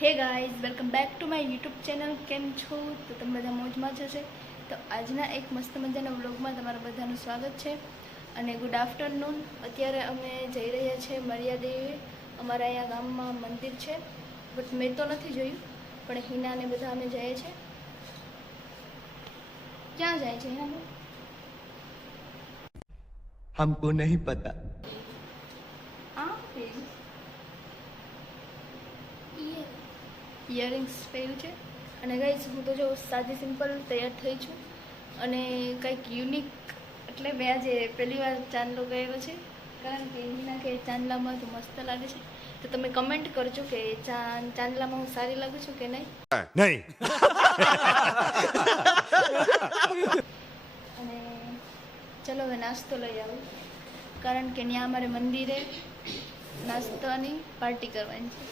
Hey guys, welcome back to my YouTube channel. કેમ છો? તો તમે બધા મોજમાં જ હશે. તો આજના એક મસ્ત મજાના વ્લોગમાં તમારા બધાનું સ્વાગત છે અને ગુડ આફ્ટરનૂન. અત્યારે અમે જઈ રહ્યા છીએ મર્યાદેવી. અમારા અહીંયા ગામમાં મંદિર છે, બટ મેં તો નથી જોયું, પણ હિના ને બધા અમે જઈએ છીએ. ક્યાં જાય છે હિના? हमको नहीं पता. ઇયરિંગ્સ પહેર્યું છે અને ગાઈસ હું તો જો સાદી સિમ્પલ તૈયાર થઈ છું અને કંઈક યુનિક, એટલે મેં આજે પહેલી વાર ચાંદલો કર્યો છે, કારણ કે હિના કે ચાંદલામાં તો મસ્ત લાગે છે. તો તમે કમેન્ટ કરજો કે ચાંદલામાં હું સારી લાગુ છું કે નહીં. અને ચલો હવે નાસ્તો લઈ આવું, કારણ કે ત્યાં અમારે મંદિરે નાસ્તાની પાર્ટી કરવાની છે.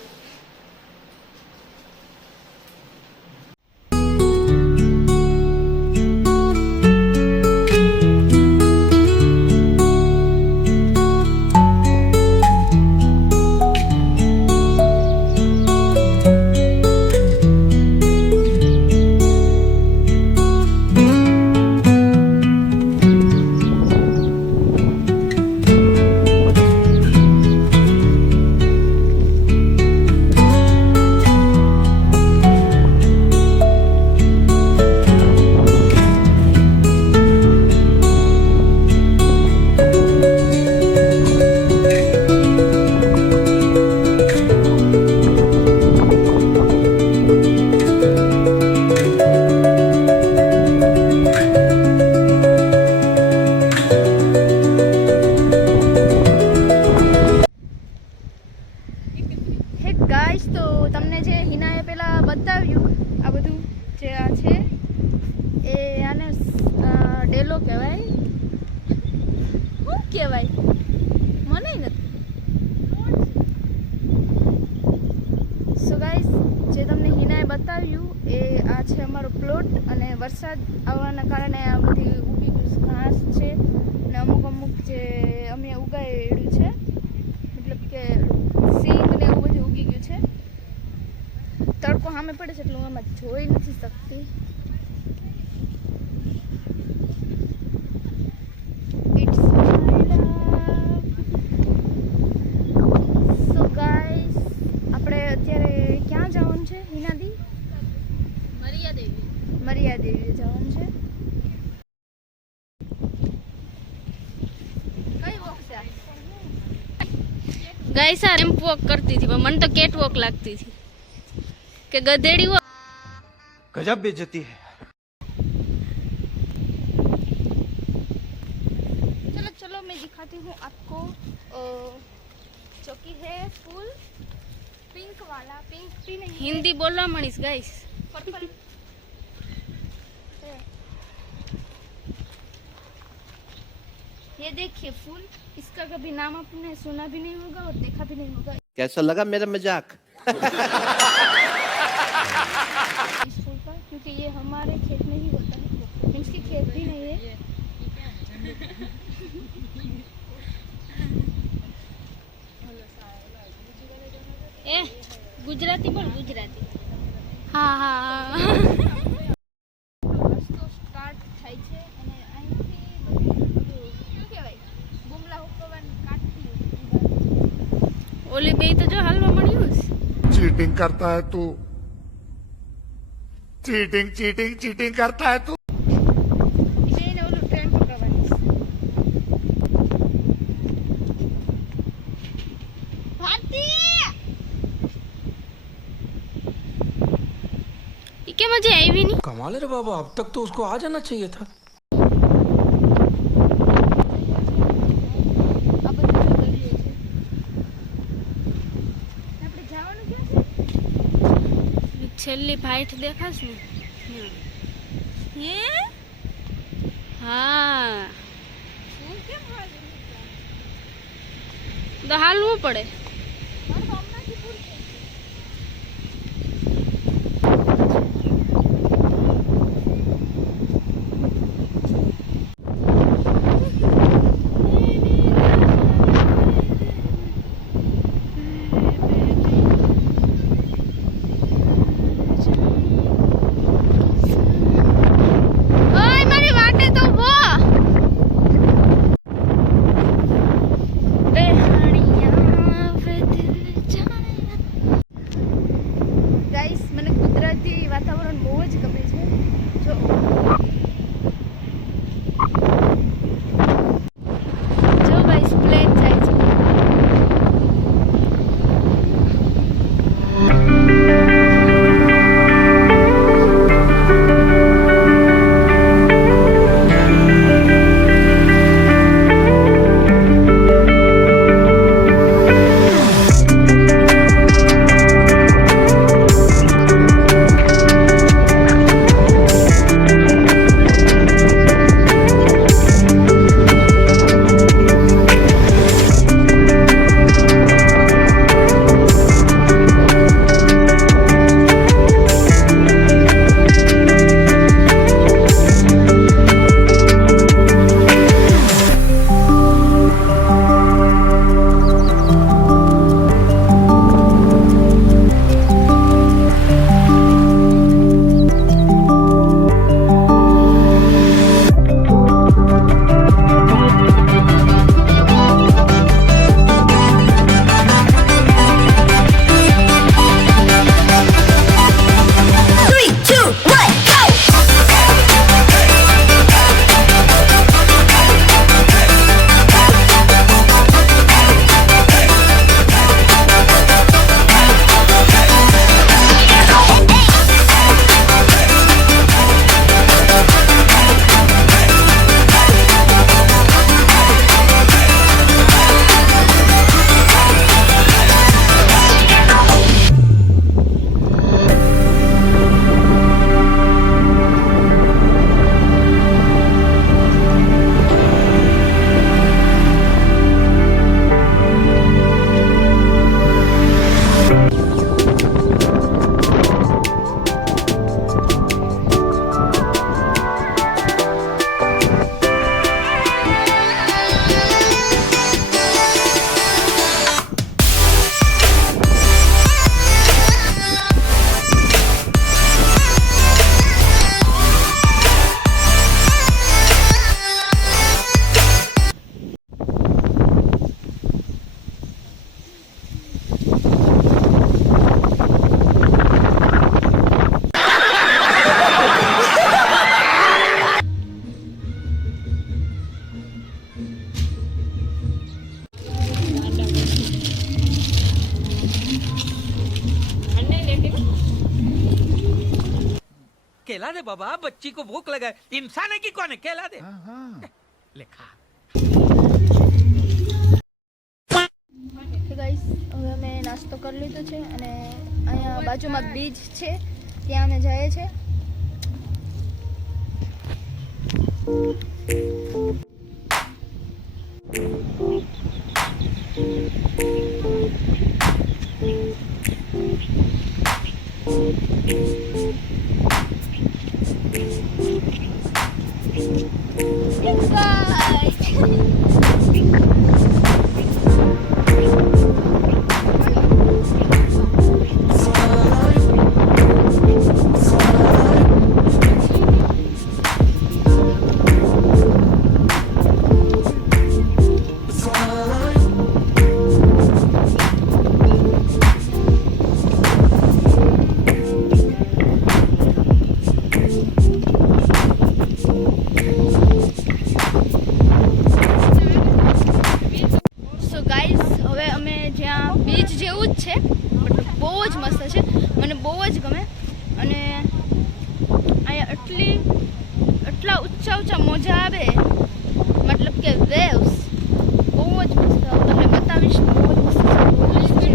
ગાઈસ, તો તમને જે હિનાએ પહેલાં બતાવ્યું આ બધું જે આ છે એ આને ડેલો કહેવાય. શું કહેવાય મને નથી. સો ગાઈસ, જે તમને હિનાએ બતાવ્યું એ આ છે અમારો પ્લોટ, અને વરસાદ આવવાના કારણે આ બધી ઉગી ઘાસ છે અને અમુક જે અમે ઉગાડ્યું છે, મતલબ કે સિંગ ને એવું બધું ઉગી ગયું છે. તડકો સામે પડે છે એટલે હું આમાં જોઈ નથી શકતી. ઇટ્સ સો ગાઈસ, આપણે અત્યારે ક્યાં જવાનું છે હિનાદી? મર્યાદેવી જવાનું છે. કઈ વોક છે गाइस आ रैंप वॉक करती थी, पर मन तो कैट वॉक लगती थी कि गधेड़ी वो. गजब बेइज्जती है. चलो चलो मैं दिखाती हूँ आपको. जो कि है फूल पिंक वाला. पिंक भी नहीं, हिंदी बोलना मनीष गाइस. पर्पल. ये देखिए फूल, इसका कभी नाम आपने सुना भी नहीं होगा और देखा भी नहीं होगा. कैसा लगा मेरा मजाक? इस फूल का, क्योंकि ये हमारे खेत में ही होता है, मीन्स की खेत भी नहीं है. ए गुजराती बोल, गुजराती. हाँ हाँ. રસ્તો સ્ટાર્ટ થાય છે અને અહીંથી બધું શું કહેવાય, બુમલા હુકવાની કાઠી. ओली बे तो जो हलवा मणियूं चीटिंग करता है तू. चीटिंग चीटिंग चीटिंग करता है तू. એને ઓલું ટ્રેન પકડવાની છે. के मजे आई भी नहीं. कमाल है रे बाबा, अब तक तो उसको आ जाना चाहिए था. આ બધું જો દરિયો છે. આપણે જવાનું ક્યાં છે? छेल्ली फाइट देखा छे. ये हाँ હું કેમ હાલું? तो हालવું પડે. મારું તો હમણાંથી પૂરું થઈ ગયું. केला दे बाबा, बच्ची को भूख लगा है, इंसान है कि कौन है, केला दे। ले खा। ગાઈસ હવે અમે નાસ્તો કરી લીધો છે અને અહીંયા બાજુમાં બીચ છે ત્યાં અમે જઈએ છીએ. સો ગાઈસ હવે અમે જ્યાં બીચ જેવું જ છે મતલબ બહુ જ મસ્ત છે, મને બહુ જ ગમે. અને અહીંયા એટલા ઊંચા મોજા આવે મતલબ કે વેવ્સ બહુ જ મસ્ત. તમને બતાવીશ બહુ જ મસ્ત છે.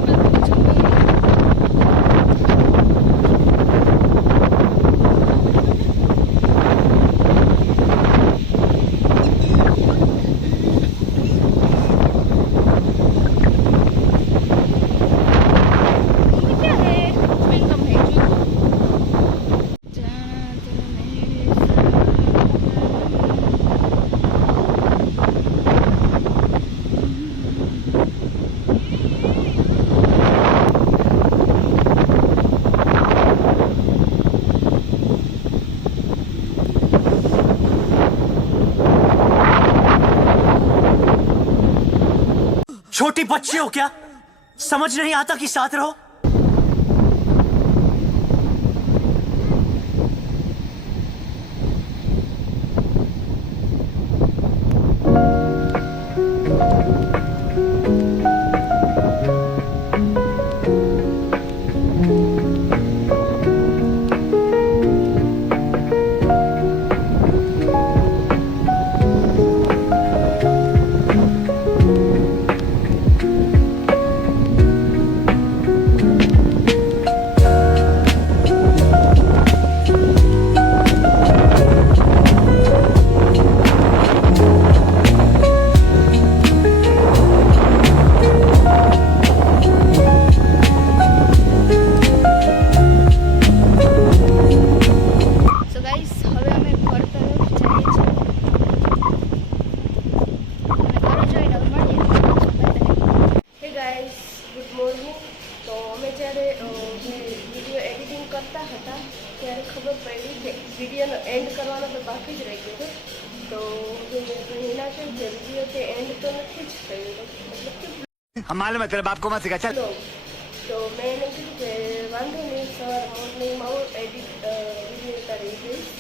छोटी बच्ची हो क्या, समझ नहीं आता कि साथ रहो. કરતા હતા ત્યારે ખબર પડી કે વિડીયોનો એન્ડ કરવાનો તો બાકી જ રહી ગયો હતો. તો હિના છે કે વિડીયો તે એન્ડ તો નથી જ થયો, મતલબ કે हमारे मतलब आपको मत सिखा चल. તો મેં એને કીધું કે વાંધો નહીં, સવાર મોર્નિંગમાં હું વિડીયો કરી દઈશ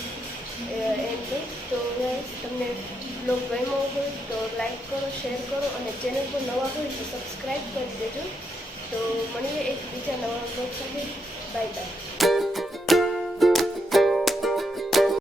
એન્ડ. તો તમને બ્લોગ ગમ્યો હોય તો લાઈક કરો, શેર કરો અને ચેનલ પર નવા હોય તો સબસ્ક્રાઈબ કરી દેજો. તો મળીએ એક બીજા નવા બ્લોગ સાથે. Bye bye.